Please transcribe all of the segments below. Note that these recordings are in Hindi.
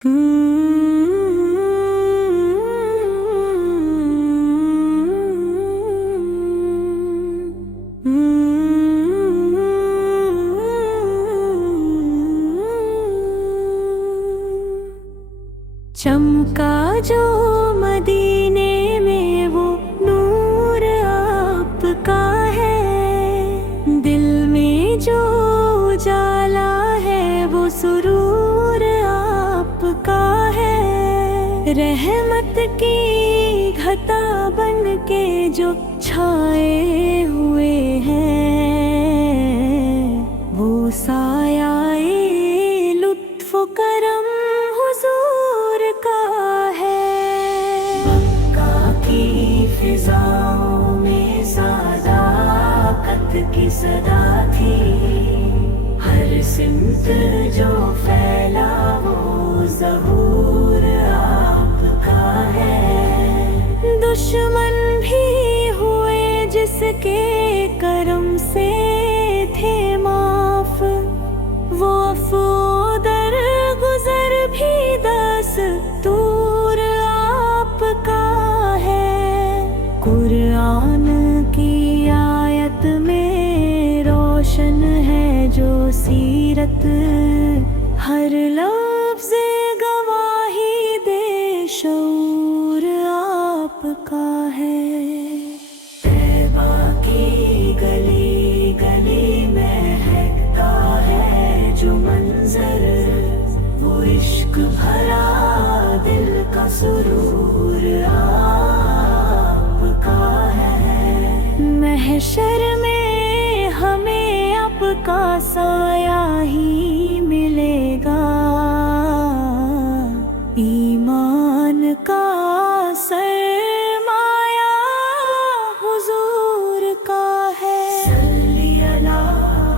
चमका जो मदीने में वो नूर आपका है, दिल में जो उजाला है वो सुरूर आपका है। रहमत की घटा बन के जो छाए हुए हैं, वो सायाए लुत्फ करम हुजूर का है। मक्का की फिजाओं में सादाकत की सदा थी, हर सिमत जो फैला वो ज़हूर आपका है। दुश्मन भी हुए जिसके करम से थे माफ, वो अफ़्व दर गुज़र भी दस्तूर आपका है। कुरान की आयत में रोशन है जो सीरत, हर लफ्ज़ गवाही दे शऊर आपका है। तैबा की गली गली महकता है जो मंजर, वो इश्क भरा दिल का सुरूर आपका है। महशर में हमें आपका साया ही मिलेगा, ईमान का सरमाया हुजूर का है। सल्ली अला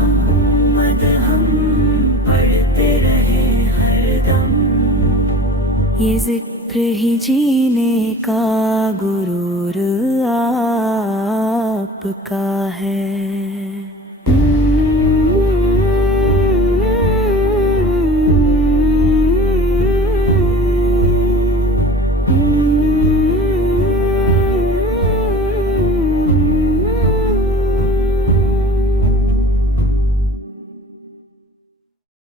मुहम्मद हम पढ़ते रहे हरदम, ये जिक्र ही जीने का गुरूर आपका है।